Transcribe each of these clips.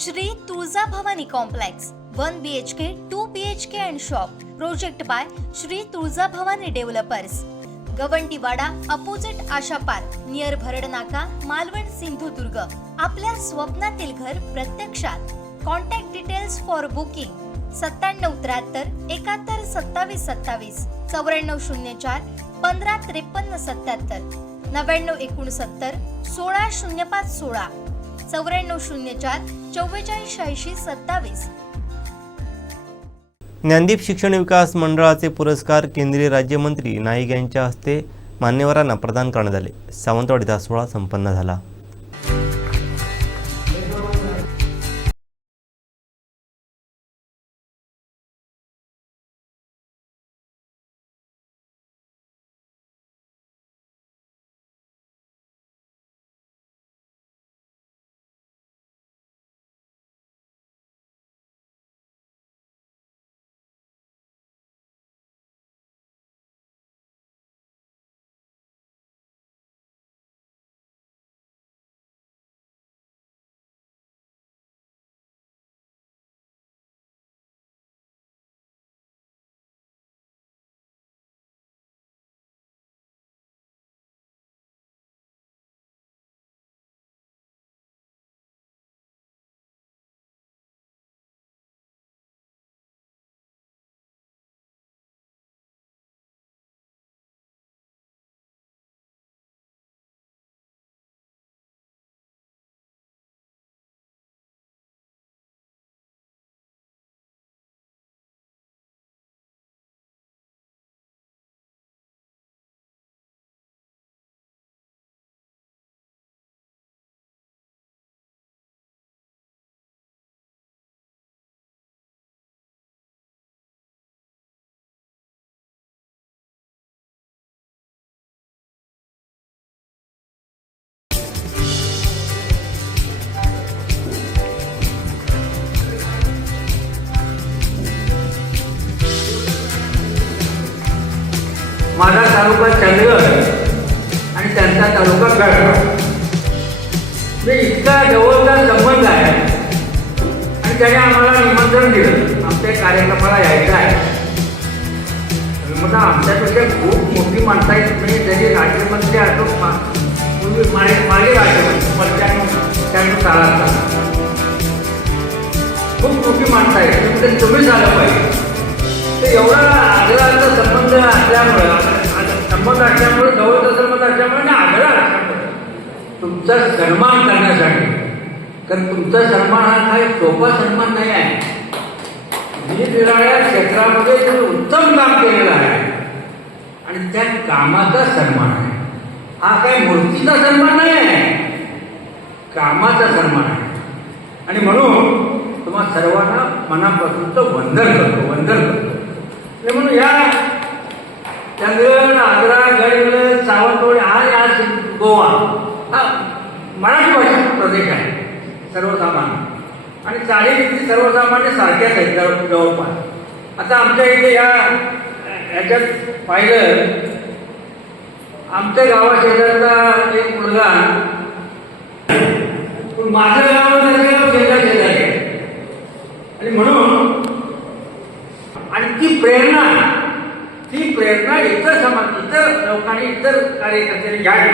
Shri Tuljabhavani complex 1 BHK 2 BHK and shop project by Shri Tuljabhavani developers Gavantiwada opposite Asha park near Bharadnaka Malvan Sindhudurg. आपल्या स्वप्नातील घर प्रत्यक्षात। Contact details for booking 9773 71 27 27 9404 15 53 77 9969 16 05 16 9404 44 80 27। Gyandeep शिक्षण विकास मंडळाचे पुरस्कार केंद्रीय राज्यमंत्री नाईक यांच्या हस्ते मान्यवरांना प्रदान करण्यात आले। सावंतवाडीत सोहळा संपन्न झाला। माझा तालुका चंदगड आणि त्यांचा तालुका गडगाव मी इतका जवळचा संबंध आहे आणि त्याने आम्हाला निमंत्रण दिलं आमच्या कार्यक्रमाला यायचं आहे। मला आमच्यापेक्षा खूप मोठी माणसं आहेत। म्हणजे जरी राज्यमंत्री असो पूर्वी माझे राज्यमंत्री 95 सालाचा खूप मोठी माणसं आहेत म्हणजे तुम्ही झालं पाहिजे। तर एवढा आग्रहाचा संबंध असल्यामुळं जवळचा संबंध असल्यामुळे आग्रह असल्यामुळे तुमचा सन्मान करण्यासाठी, कारण तुमचा सन्मान हा काही सोपा सन्मान नाही आहे। निरनिराळ्या क्षेत्रामध्ये तुम्ही उत्तम काम केलेलं आहे आणि त्या कामाचा सन्मान आहे। हा काही मूर्तीचा सन्मान नाही आहे, कामाचा सन्मान आहे। आणि म्हणून तुम्हा सर्वांना मनापासूनचं वंदन करतो। म्हणून या चंदगड, आग्रा, गडगड, सावंतवाडी आज गोवा हा मराठी भाषेचा प्रदेश आहे सर्वसामान्य आणि चालीरीती सर्वसामान्य सारख्याच आहेत जवळपास। आता आमच्या इथे ह्याच्यात पाहिलं आमच्या गावाशेजारचा एक मुलगा माझं गाव शेजारी आहे आणि म्हणून आणि ती प्रेरणा इतर लोकांनी इतर कार्यकर्त्यांनी घ्यावी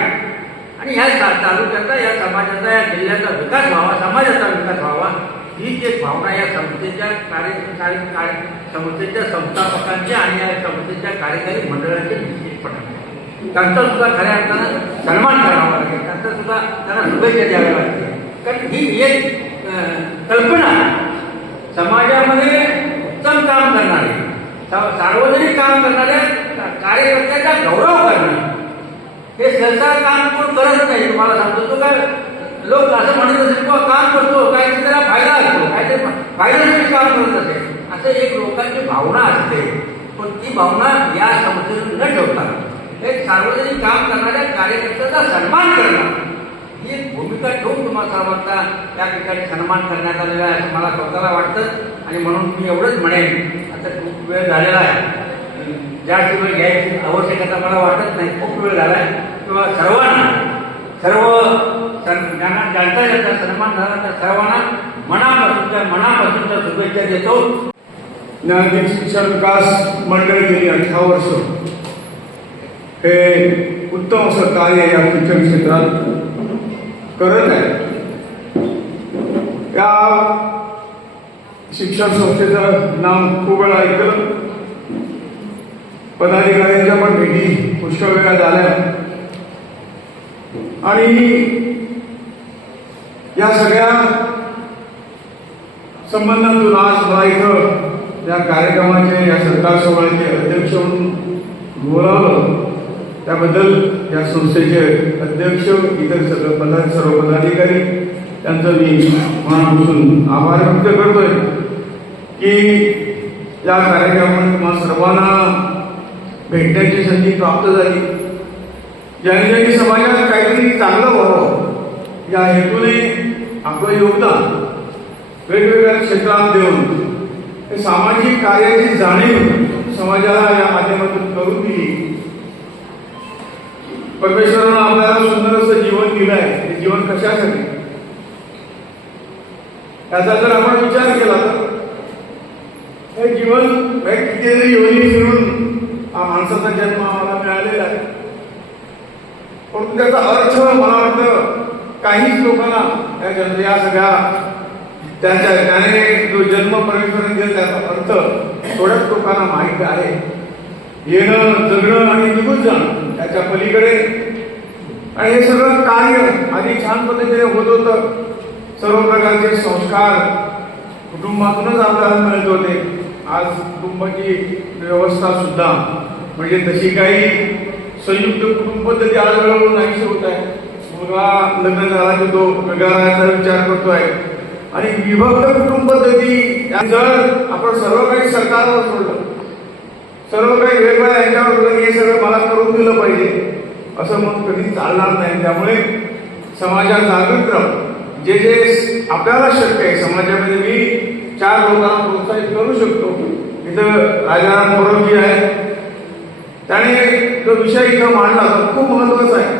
आणि ह्या तालुक्याचा, या समाजाचा, या जिल्ह्याचा विकास व्हावा, समाजाचा विकास व्हावा ही एक भावना या संस्थेच्या संस्थेच्या संस्थापकांची आणि या संस्थेच्या कार्यकारी मंडळाची निश्चितपणे त्यांचा सुद्धा खऱ्या अर्थानं सन्मान करावा लागेल, त्यांचा सुद्धा त्यांना शुभेच्छा द्याव्या लागतील। कारण ही एक कल्पना समाजामध्ये उत्तम काम करणारे, सार्वजनिक काम करणाऱ्या कार्यकर्त्याचा गौरव करणं हे सहसा काम कोण करत नाही। तुम्हाला सांगतो तो काय लोक असं म्हणत असेल किंवा काम करतो काहीतरी त्याला फायदा असतो, काहीतरी फायद्यासाठी काम करत असेल असं एक लोकांची भावना असते। पण ती भावना या संस्थेतून न ठेवता एक सार्वजनिक काम करणाऱ्या कार्यकर्त्याचा सन्मान करणं ही एक भूमिका ठेवून तुम्हाला सर्वांचा त्या ठिकाणी सन्मान करण्यात आलेला आहे असं मला स्वतःला वाटतं। आणि म्हणून मी एवढंच म्हणेन, आता खूप वेळ झालेला आहे, जास्त वेळ घ्यायची आवश्यकता मला वाटत नाही, खूप वेळ झाला आहे किंवा सर्वांना सर्व ज्यांना ज्यांचा ज्यांचा सन्मान झाला त्या सर्वांना मनापासूनच्या शुभेच्छा देतो. ज्ञानदीप शिक्षण विकास मंडळ गेली 18 वर्ष हे उत्तम असं कार्य या शिक्षण क्षेत्रात करत आहे. या शिक्षण संस्थेचं नाव खूप वेळा ऐकलं, पदाधिकाऱ्यांच्या पण भेटी पुष्कळ वेळा झाल्या आणि या सगळ्या संबंधातून आज मला इथं या कार्यक्रमाचे या सरकार सोहळ्याचे अध्यक्ष म्हणून बोलावलं. त्याबद्दल या संस्थेचे अध्यक्ष इतर सर्व पदाधिकारी त्यांचं मी मनापासून आभार व्यक्त करतोय की या कार्यक्रमात तुम्हाला सर्वांना भेटण्याची संधी प्राप्त झाली. ज्यांनी समाजात काहीतरी चांगलं व्हावं या हेतूने आपलं योगदान वेगवेगळ्या क्षेत्रात देऊन हे सामाजिक कार्याची जाणीव समाजाला या माध्यमातून करून दिली. परमेश्वरानं आपल्याला सुंदर असं जीवन दिलं आहे. हे जीवन कशासाठी याचा जर आपण विचार केला तर हे जीवन कितीतरी योनी फिरून हा माणसाचा जन्म आम्हाला मिळालेला आहे. परंतु त्याचा अर्थ मला वाटतं काहीच लोकांना या सगळ्या त्याने जो जन्म परमेश्वराने दिला त्याचा अर्थ थोड्याच लोकांना माहीत आहे. येणं जगणं आणि निघून जाणं त्याच्या पलीकडे आणि हे सगळं कार्य आधी छान पद्धतीने होत होतं. सर्व प्रकारचे संस्कार कुटुंबातूनच आपल्याला मिळत होते. आज कुटुंबाची व्यवस्था सुद्धा म्हणजे तशी काही संयुक्त कुटुंब पद्धती हळूहळू नाहीशी होत आहे. मुलगा लग्न झाला की तो वेगळा राहायचा विचार करतोय आणि विभक्त कुटुंब पद्धती जर आपण सर्व काही सरकारवर सोडलं, सर्व काही वेगवेगळ्या यांच्यावर सोडलं की हे सगळं मला करून दिलं पाहिजे असं मग कधी चालणार नाही. त्यामुळे समाजात जागृत राहून जे जे आपल्याला शक्य आहे समाजामध्ये मी 4 लोकांना प्रोत्साहित करू शकतो. इथं राजाराम मोरजी आहे, त्याने जो विषय इथं मांडला तो खूप महत्वाचा आहे.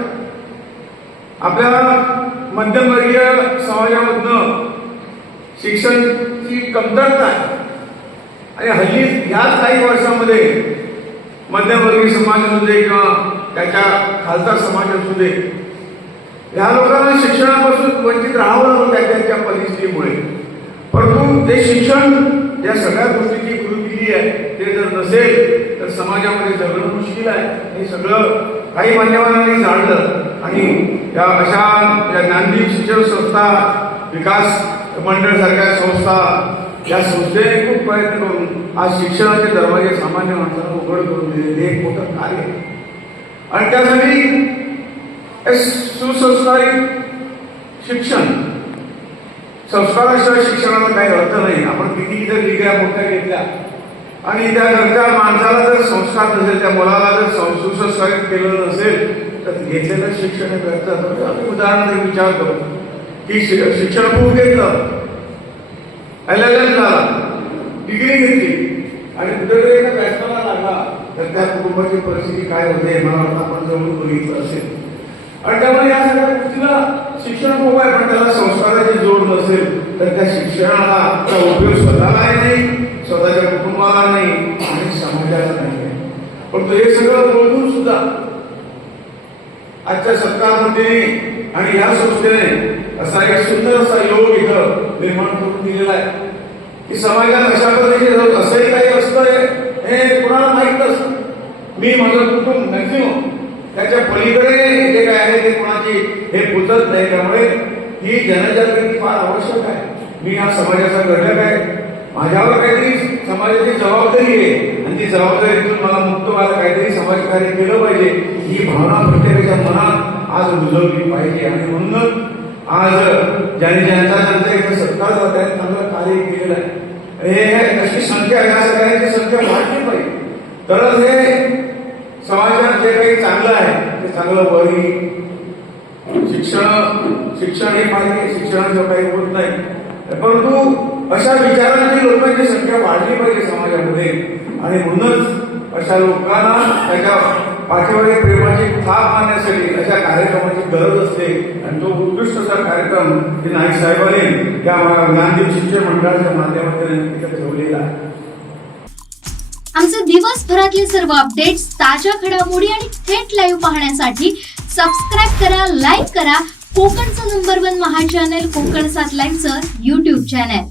आपल्या मध्यमवर्गीय समाजामधनं शिक्षणाची कमतरता आहे आणि हल्ली याच काही वर्षामध्ये मध्यमवर्गीय समाज असू दे किंवा त्याच्या खालचा समाज असू दे या लोकांना शिक्षणापासून वंचित राहावं लागतं त्याच्या परिस्थितीमुळे. परंतु ते शिक्षण या सगळ्या गोष्टीची गुरुकिल्ली आहे ते जर नसेल तर समाजामध्ये जगणं मुश्किल आहे. हे सगळं काही मान्यवरांनी जाणलं आणि या अशा या ज्ञानदीप शिक्षण संस्था विकास मंडळ सारख्या संस्था या संस्थेने खूप प्रयत्न करून आज शिक्षणाचे दरवाजे सामान्य माणसाला उघड करून दिले. हे एक मोठं कार्य आहे आणि त्यासाठी सुसंस्कारित शिक्षण संस्काराशिवाय शिक्षणाला काही अर्थ नाही. आपण किती जर डिग्र्या मोठ्या घेतल्या आणि त्या घरच्या माणसाला जर संस्कार नसेल, त्या मुलाला जर सुसंस्कारित केलं नसेल तर घेतलेलं शिक्षण हे व्यर्थ जातं. उदाहरण विचार करू की शिक्षण खूप घेतलं, LLM झाला, डिग्री घेतली आणि कुठेतरी एका बॅचलरला लागला तर त्या कुटुंबाची परिस्थिती काय होते मला वाटतं आपण जवळ बघितलं असेल. आणि त्यामुळे या सगळ्या गोष्टीला शिक्षण खूप आहे पण त्याला संस्काराची जोड नसेल तर त्या शिक्षणाला उपयोग स्वतःलाही नाही, स्वतःच्या कुटुंबाला नाही आणि समाजाला नाही. पण हे सगळं बोलून सुद्धा आजच्या सरकारमध्ये आणि या संस्थेने असा एक सुंदर असा योग इथं निर्माण करून दिलेला आहे की समाजात अशा पद्धतीने असंही काही असतंय हे कोणाला माहीत नसतं. मी माझं कुटुंब मॅक्झिमम त्याच्या पलीकडे जे काय आहे ते कोणाची हे पुजत नाही. त्यामुळे ही जनजागृती फार आवश्यक आहे. मी हा समाजाचा घटक आहे, माझ्यावर काहीतरी समाजाची जबाबदारी आहे आणि ती जबाबदारीतून मला मुक्त व्हायला काहीतरी समाजकार्य केलं पाहिजे ही भावना प्रत्येकाच्या मनात आज रुजवली पाहिजे. आणि म्हणूनच आज ज्यांचा इथं सत्कार जात आहे चांगलं कार्य केलेलं आहे. हे अशी संख्या या सगळ्यांची संख्या वाढली पाहिजे तरच हे समाजात जे काही चांगलं आहे ते चांगलं वरी शिक्षण हे पाहिजे. शिक्षणाचं काही होत नाही परंतु अशा विचारांची लोकांची संख्या वाढली पाहिजे समाजामध्ये आणि म्हणूनच अशा लोकांना त्याच्या पाठीमागे प्रेमाची थाप मारण्यासाठी अशा कार्यक्रमाची गरज असते आणि तो उत्कृष्ट असा कार्यक्रम ते नाईक साहेबांनी त्या ज्ञानदीप शिक्षण मंडळाच्या माध्यमातून तिथे ठेवलेला आहे. आमचे दिवसभरातले सर्व अपडेट्स, ताज्या घडामोडी आणि थेट लाईव्ह पाहण्यासाठी सबस्क्राईब करा, लाईक करा कोकणचं नंबर 1 महा चॅनल कोकण 7 लाईव्हचं YouTube चॅनल.